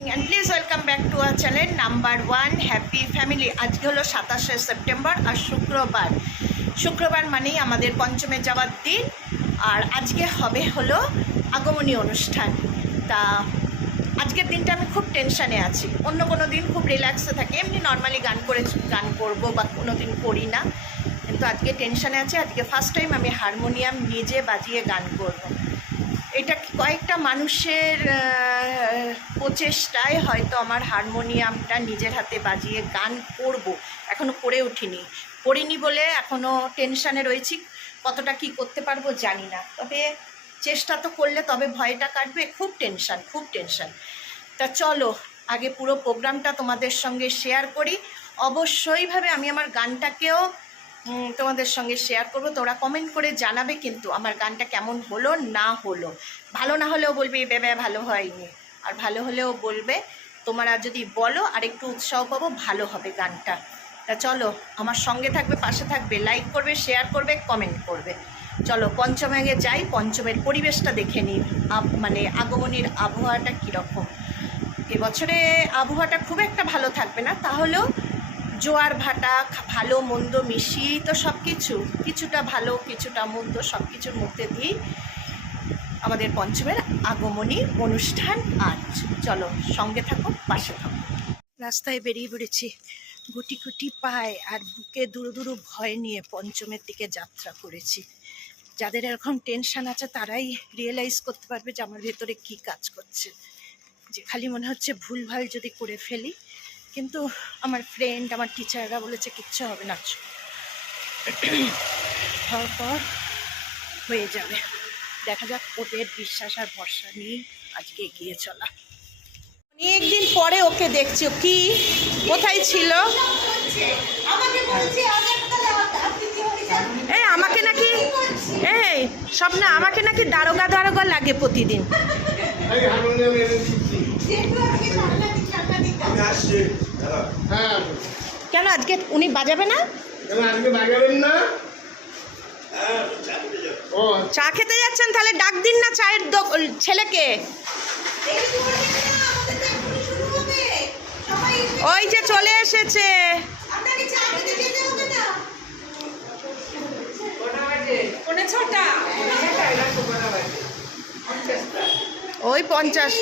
And please welcome back to our channel number 1 happy family। আজকে হলো 27শে September আর শুক্রবার মানেই আমাদের পঞ্চমে যাওয়ার দিন। আর আজকে হবে হলো আগমনী অনুষ্ঠান। তা আজকের দিনটা আমি খুব টেনশানে আছি। অন্য কোনো দিন খুব রিল্যাক্সে থাকি, এমনি নর্মালি গান করব বা কোনো দিন করি না, কিন্তু আজকে টেনশানে আছে। আজকে ফার্স্ট টাইম আমি হারমোনিয়াম নিজে বাজিয়ে গান করব। এটা কয়েকটা মানুষের প্রচেষ্টায় হয়তো আমার হারমোনিয়ামটা নিজের হাতে বাজিয়ে গান করব। এখনও করে করিনি বলে এখনও টেনশানে রয়েছি। কতটা কি করতে পারবো জানি না, তবে চেষ্টা তো করলে তবে ভয়টা কাটবে। খুব টেনশান। তা চলো আগে পুরো প্রোগ্রামটা তোমাদের সঙ্গে শেয়ার করি। অবশ্যইভাবে আমি আমার গানটাকেও তোমাদের সঙ্গে শেয়ার করবো। তোমরা কমেন্ট করে জানাবে কিন্তু আমার গানটা কেমন হলো না হলো। ভালো না হলেও বলবে বেবে ভালো হয়নি, আর ভালো হলেও বলবে। তোমরা যদি বলো আর একটু উৎসাহ পাবো, ভালো হবে গানটা। তা চলো আমার সঙ্গে থাকবে, পাশে থাকবে, লাইক করবে, শেয়ার করবে, কমেন্ট করবে। চলো পঞ্চমে যাই, পঞ্চমের পরিবেশটা দেখে নিই। মানে আগমনীর আবহাওয়াটা কীরকম। এবছরে আবহাওয়াটা খুব একটা ভালো থাকবে না, তাহলেও জোয়ার ভাটা ভালো মন্দ মিশিয়েই তো সব কিছুটা ভালো কিছুটা মন্দ সব কিছুর মধ্যে দিয়েই আমাদের পঞ্চমের আগমনী অনুষ্ঠান আজ। চলো সঙ্গে থাকো, পাশে থাকো। রাস্তায় বেরিয়ে পড়েছি গুটি গুটি পায় আর বুকে দুরু ভয় নিয়ে পঞ্চমের দিকে যাত্রা করেছি। যাদের এরকম টেনশন আছে তারাই রিয়েলাইজ করতে পারবে যে আমার ভেতরে কি কাজ করছে, যে খালি মনে হচ্ছে ভুলভাল যদি করে ফেলি। কিন্তু আমার ফ্রেন্ড, আমার টিচাররা বলেছে কিচ্ছু হবে না, হওয়ার পর হয়ে যাবে। দেখা যাক, ওদের বিশ্বাস আর ভরসা নিয়ে আজকে এগিয়ে চলা। অনেকদিন পরে ওকে দেখছি, কি কোথায় ছিল? এই আমাকে নাকি স্বপ্না আমাকে নাকি দারোগা লাগে প্রতিদিন। কেন আজকে উনি বাজাবে না? চা খেতে যাচ্ছেন, তাহলে ডাক দিন না চায়ের ছেলেকে। ওই যে চলে এসেছে। ওই 50।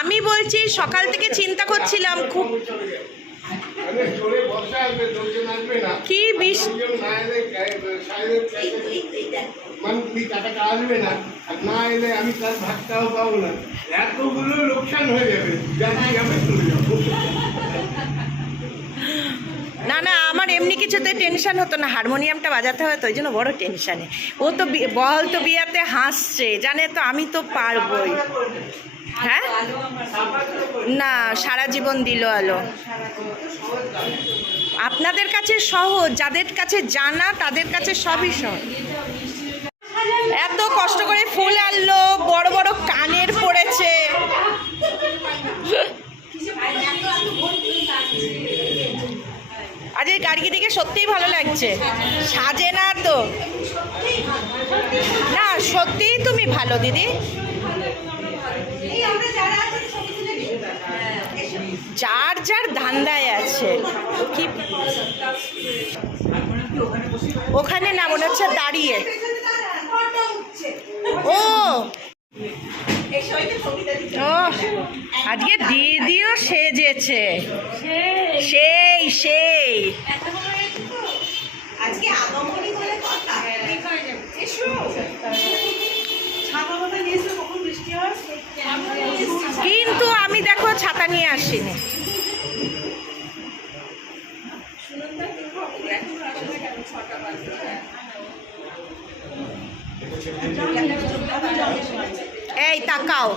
আমি বলছি সকাল থেকে চিন্তা করছিলাম খুব কি না আমার এমনি কিছুতে টেনশন হতো না, হারমোনিয়ামটা বাজাতে হয় তো ওই জন্য বড় টেনশানে। ও তো বল তো বিয়াতে হাসছে, জানে তো আমি তো পারবই। হ্যাঁ না, সারা জীবন দিল আলো। আপনাদের কাছে সহজ, যাদের কাছে জানা তাদের কাছে সবই সহজ। এত কষ্ট করে ফুল আনলো, বড় বড় কানের পড়েছে। আজ এই গাড়ি দিকে সত্যিই ভালো লাগছে, সাজে না তো না, সত্যিই তুমি ভালো দিদি। যার ধান্দায় আছে কি ওখানে না, মনে হচ্ছে দাঁড়িয়ে। ও আজকে দিদিও সেজেছে, সেই কিন্তু আমি দেখো ছাতা নিয়ে আসিনি। এই তাকাও,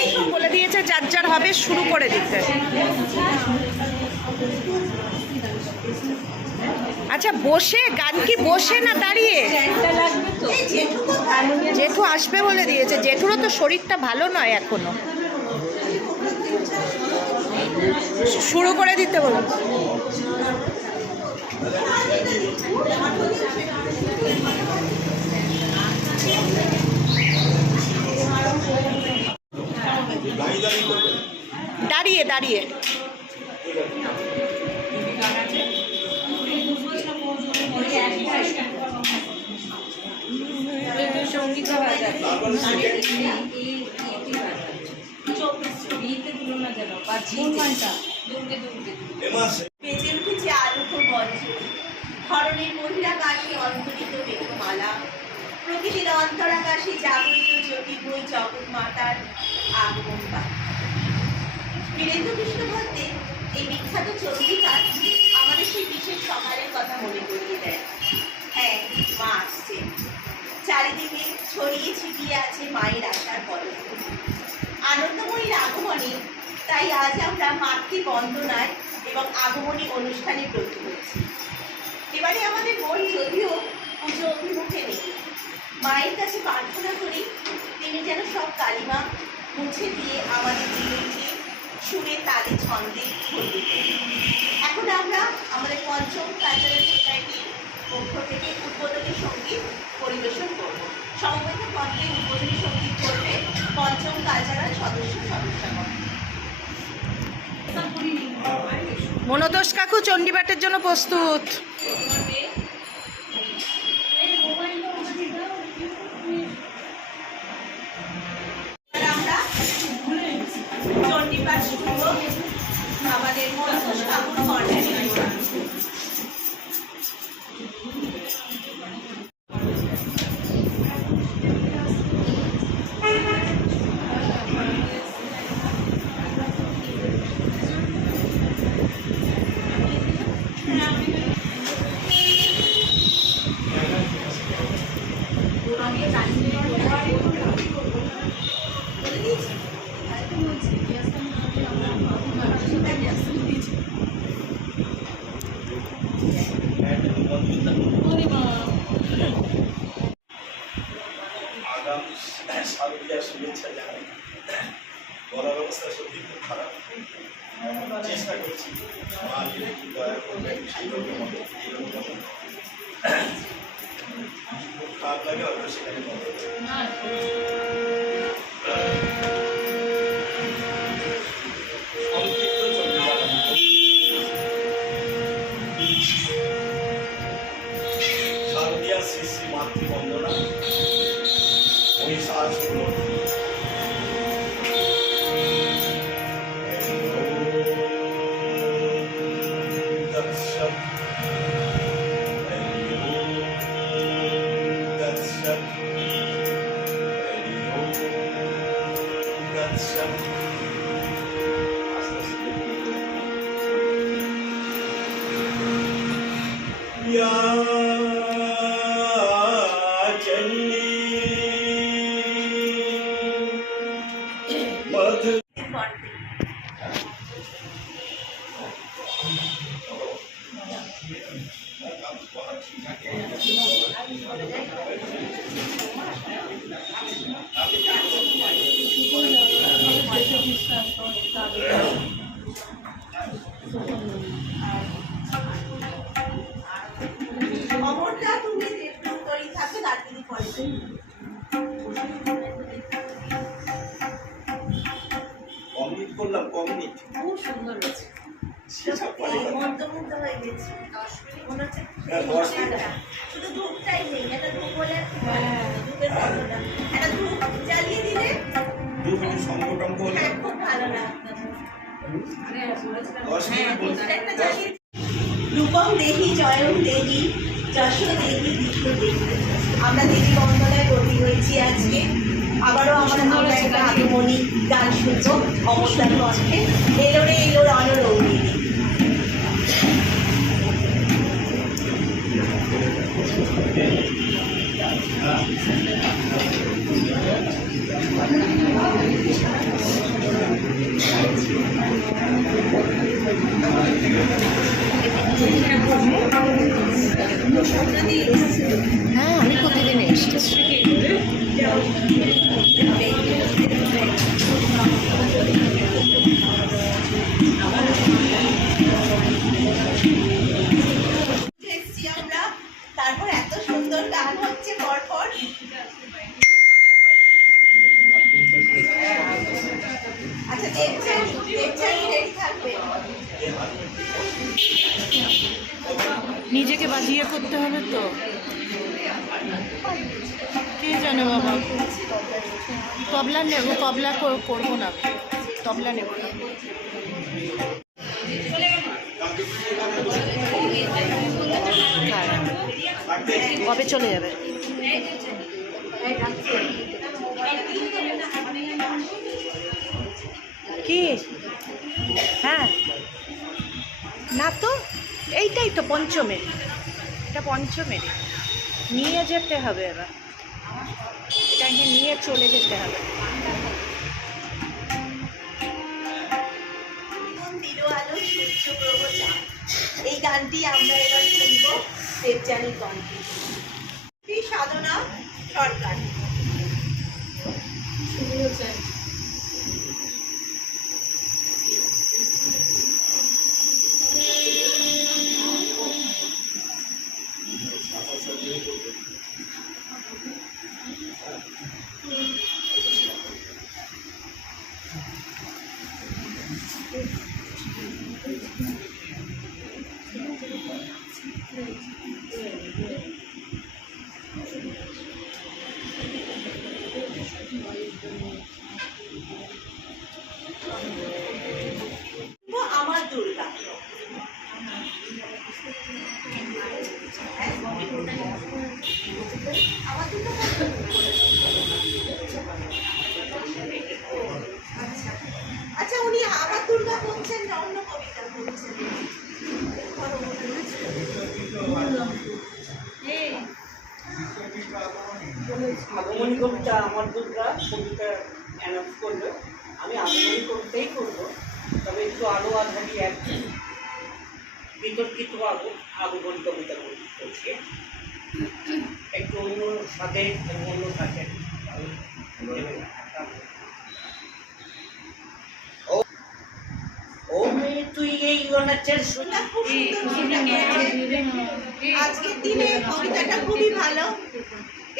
এইসব বলে দিয়েছে যার যার হবে শুরু করে দিতে। আচ্ছা বসে গান কি বসে না দাঁড়িয়ে? জেঠু আসবে বলে দিয়েছে। জেঠুরও তো শরীরটা ভালো নয় এখনো। শুরু করে দিতে বলুন। দাঁড়িয়ে দাঁড়িয়ে সঙ্গীতা বাজার বেজে উঠেছে আলোক মঞ্চ, ধরনের মহিলা গানে অন্তরিত মেঘমালা, প্রকৃতির অন্তরাকাশে জাগরিত জ্যোতি বই জগৎ মাতার আগমন বার্তা। বীরেন্দ্র কৃষ্ণ ভট্টের এই বিখ্যাত চন্দ্রিকা আমাদের সেই বিশেষ সকালের কথা মনে করিয়ে দেয়। হ্যাঁ, মা আসছে, চারিদিকে ছড়িয়ে ছিটিয়ে আছে মায়ের আশার পদক। আনন্দময়ীর আগমনে তাই আজ আমরা মাতৃ বন্দনায় এবং আগমনী অনুষ্ঠানে ব্রত হচ্ছি। এবারে আমাদের মন যদিও পুজো অভিমুখে নেই, মায়ের কাছে প্রার্থনা করি তিনি যেন সব কালিমা মুছে দিয়ে আমাদের জীবনকে সুরে তালে ছন্দে ভর্তি করি। এখন আমরা আমাদের পঞ্চম কালচারাল সোসাইটির পক্ষ থেকে উদ্বোধনী সঙ্গীত পরিবেশন করব। সমবেত কণ্ঠে উদ্বোধনী সঙ্গীত করবে পঞ্চম কালচারাল সদস্যগণ। মনোতোষ কাকু চণ্ডীপাঠের জন্য প্রস্তুত। আমরা চণ্ডীপাঠ শুনব আমাদের মনোতোষ কাকুর কণ্ঠে। শারদীয়ার শুভেচ্ছা জানাই। গলার অবস্থা সত্যি খুব খারাপ, চেষ্টা করছি মা যদি একটু দয়া করবেন সেইভাবে মতো এইরকম খুব খারাপ লাগে হয়তো সেখানে সংক্ষিপ্ত চণ্ডীপাঠ শারদীয়া শ্রী শ্রী মাতৃবন্দনা মহিষাস অমরদা তুমি একটু তৈরি থাকবে, দাঁড়িয়ে পড়ে কমপ্লিট করলাম। কমপ্লিট খুব সুন্দর হয়েছে, মন্ত্রমুগ্ধ হয়ে গেছি। 10 মিনিট মনে হচ্ছে শুধু ধূপটাই নেই, একটা ধূপ বলে ধূপের গন্ধটা, একটা ধূপ জ্বালিয়ে দিলে 2 মিনিট সংকটঙ্ক হলে খুব ভালো লাগতো। 10 মিনিট রূপম দেহি জয়ম দেহি যশো দেহি দীপ্ত দেহি। আমরা দেবী বন্দনায় ব্রতী হয়েছি আজকে। আবারও আমরা একটা আগমনী গান শুনবো অমরদার কণ্ঠে। এলো রে এলো রণরঙ্গিনী। হ্যাঁ, আমি প্রতিদিন এসেছি। এসছি আমরা, তারপর এত সুন্দর গান হচ্ছে পরপর। আচ্ছা, দেখছেন রেডি থাকবে। নিজেকে বাজিয়ে করতে হবে তো, কে জানে বাবা। তবলা নেব, তবলা করবো না, তবলা নেব না। কবে চলে যাবে? কি? হ্যাঁ, না তো, এইটাই তো পঞ্চমের, এটা পঞ্চমের, নিয়ে যেতে হবে এবার, এটাকে নিয়ে চলে যেতে হবে। দিল আলো সূর্যপ্রভ চাঁদ, এই গানটি আমরা এবার শুনব দেবযানীর কণ্ঠে। সাধনা সরকার। আমার দুর্গা। আচ্ছা, উনি আমার দুর্গা বলছেন না অন্য কবিতা বলছেন? আগমনী কবিতা আমার দুর্গা কবিতা অ্যানাউন্স করবে। আমি আগমনী কবিতাই করবো, তবে একটু আলো আধারি এক বিতর্কিত আগমনী কবিতা করছি, একটু অন্য সাথে অন্য থাকে। ও মেয়ে তুই এই নাচের এটা খুব সুন্দর কবিতা। আজকের দিনে কবিতাটা খুবই ভালো।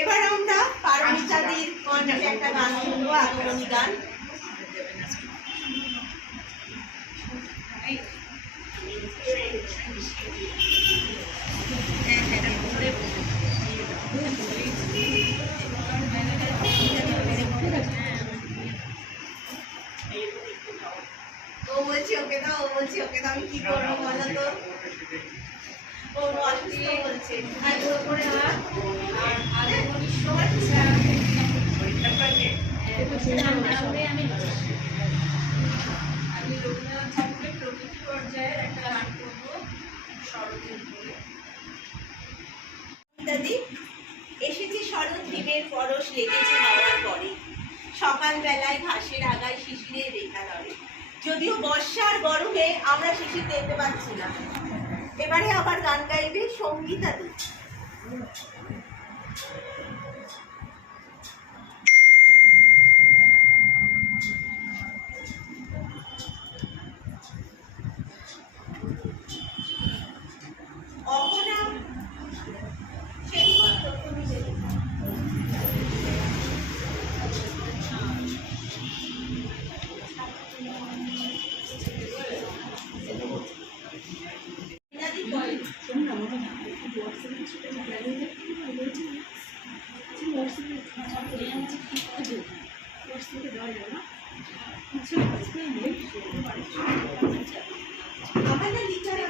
এবার আমরা পারমিতাদির কণ্ঠে একটা গান শুনবো, আগমনী গান। ও বলছি ওকে দাও, ও বলছি ওকে দাও, আমি কি করবো বলো তো? ও অসুস্থ বলছে। আর ওর উপরে হাত, আর তোমার কি দাদি এসেছে শরৎ দিনের পরশ লেগেছে হাওয়ার পরে, সকালবেলায় ঘাসের আগায় শিশিরের রেখা ধরে। যদিও বর্ষার গরমে আমরা শিশির দেখতে পাচ্ছি না। এবারে আবার গান গাইবে সঙ্গীতাদি। অহনা সেনগুপ্ত, তুমি বলো। দাদি বলেন। আমার না লিটার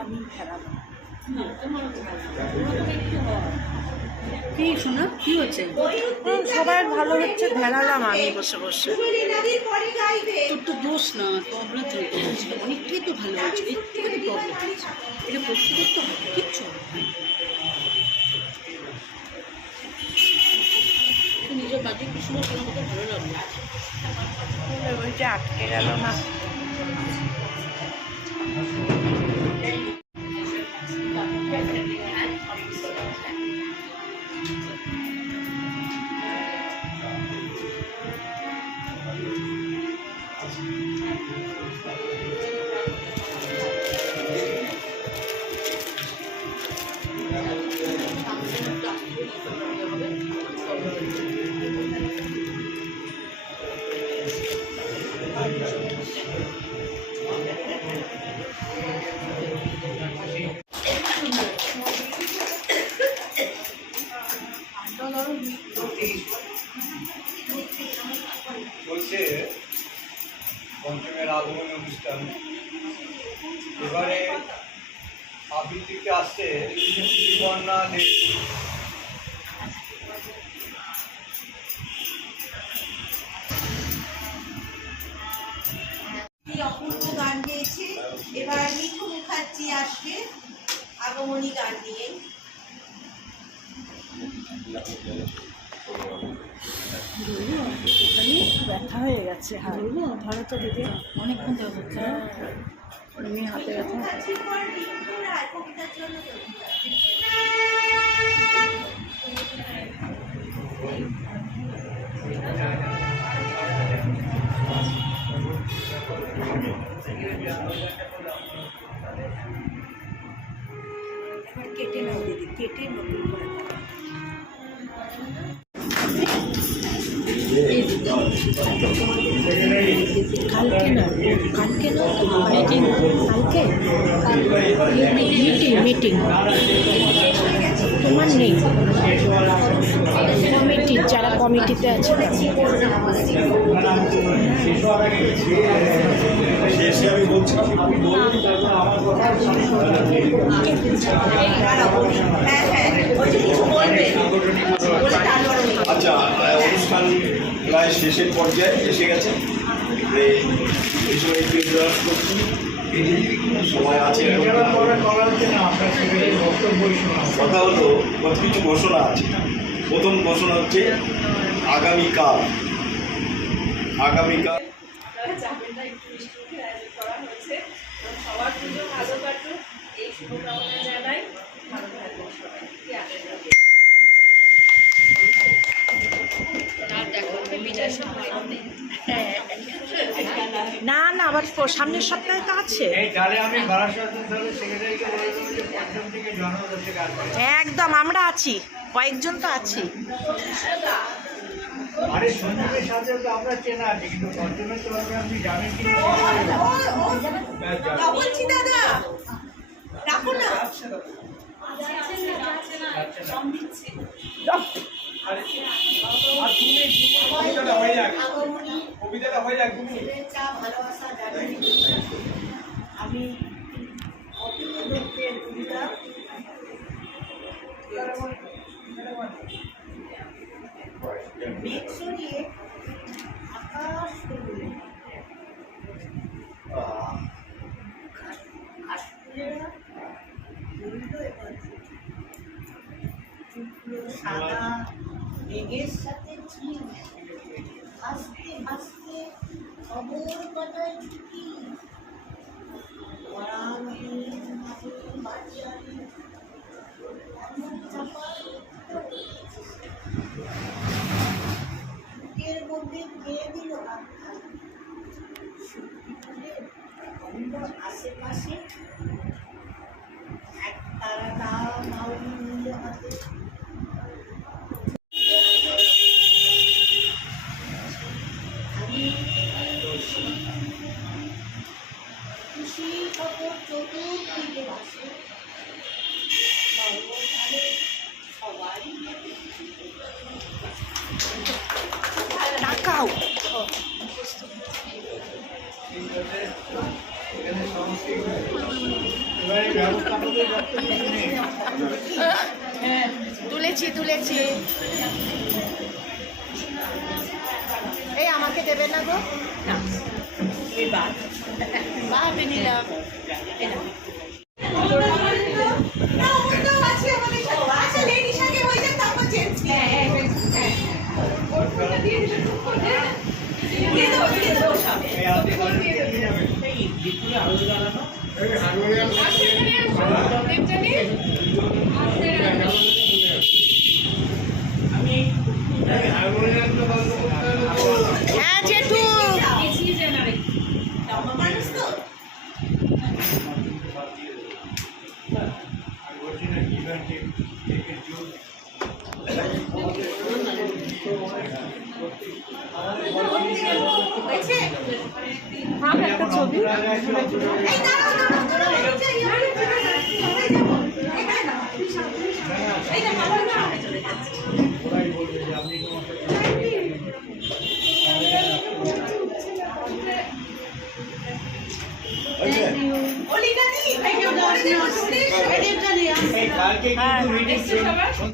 আমি ফেরাবো। কি শোনা কি হচ্ছে? সবার ভালো হচ্ছে, ধ্যানালাম আমি বসে বসে। নদীর পরে গাইবে তোর তো দোষ না, তো আপনার জন্য তো হচ্ছে অনেকটাই তো ভালো হচ্ছে, একটুখানি প্রবলেম হচ্ছে, এটা করতে করতে হবে, কিচ্ছু হবে না। তুই নিজের বাড়ির কিছু না কোনো কথা ভালো লাগবে। ওইটা আটকে গেল না। চলছে পঞ্চমের আগমনী অনুষ্ঠান। এবারে আবৃত্তিতে আসছে সুবর্ণা দেব। কি অপূর্ব গান গেয়েছে। এবার মিঠু মুখার্জি আসবে আগমনী গান নিয়ে। ব্যথা হয়ে গেছে, হ্যাঁ ভালো তো দিদি অনেকক্ষণ ধরে হচ্ছে। এমনি হাতে ব্যথা। মুখার্জির পর রিঙ্কু রায় কবিতার জন্য তৈরি হয়। এবার কেটে নাও দিদি, কেটে নতুন করে দাও। কালকে না, কালকে না মিটিং, কালকে মিটিং তোমার নেই, কমিটি যারা কমিটিতে আছে শেষে আমি বলছি হ্যাঁ হ্যাঁ বলছি কিছু বলবে বলে তারপর আচ্ছা, অনুষ্ঠান প্রায় শেষের পর্যায়ে এসে গেছে। এই সময় একটু ইন্টারাপ্ট করছি, সময় আছে। কথা হলো কিছু ঘোষণা আছে। প্রথম ঘোষণা হচ্ছে আগামীকাল আপনারা যাবেন না, একটু মিষ্টিমুখের আয়োজন করা হয়েছে। এবং সবার পুজো ভালো কাটুক এই শুভকামনা জানাই। ভালো থাকবেন সবাই। কি আনন্দ। না না, আবার সামনের সপ্তাহে তো আছে। তাহলে আমি সেক্রেটারিকে বলে দেবো যে পঞ্চম থেকে জন্মদশে গান করে। একদম আমরা আছি, কয়েকজন তো আছি। আরে সঞ্জীবের সাথে তো আমরা চেনা আছি, কিন্তু পঞ্চমের তো আপনি জানেন কি না? বলছি দাদা রাখো না। কবিতাটা হয়ে যাক। আমি অতুল দত্তের কবিতা মেঘ সরিয়ে আকাশ করলে কাশফুলেরা বলল এবার শুক্লো সাদা মেঘের সাথে ঝিল হাসতে হাসতে খবর কাটায় ছুটি পরাণের মাঝে বাজারে এমন চাপার বুকের মধ্যে খেয়ে দিল আঘাত। শুক্রিপুরের অন্য আশেপাশে এক তারা মাউরি নিল হাতে। খুশি খবর চতুর্দিকে ভাসে, সর্বকালে সবাই টাকাও এবারে ব্যবস্থাপকের বক্তব্য শুনে তুলে তুলেছি তুলেছি। এই আমাকে দেবে না গো? না এবার আমি নিলাম। না অন্য আছে আমাদের সাথে। আচ্ছা লেডিস আগে হয়ে যাক তারপর জেন্টস দিয়ে দেবো সব। হ্যাঁ জেঠু, লম্বা মানুষ তো হয়েছে? একটা ছবি। এই দাঁড়াও দাঁড়াও দাঁড়াও এই যে এখানে যাবো এখানে না এই না বাবার সামনে চলে যাচ্ছে ওলিটা দি থ্যাংক ইউ কালকে কিন্তু মিটিং